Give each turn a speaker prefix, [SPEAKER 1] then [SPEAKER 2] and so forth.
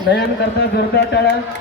[SPEAKER 1] हा नयन करता जोरदार टाळा.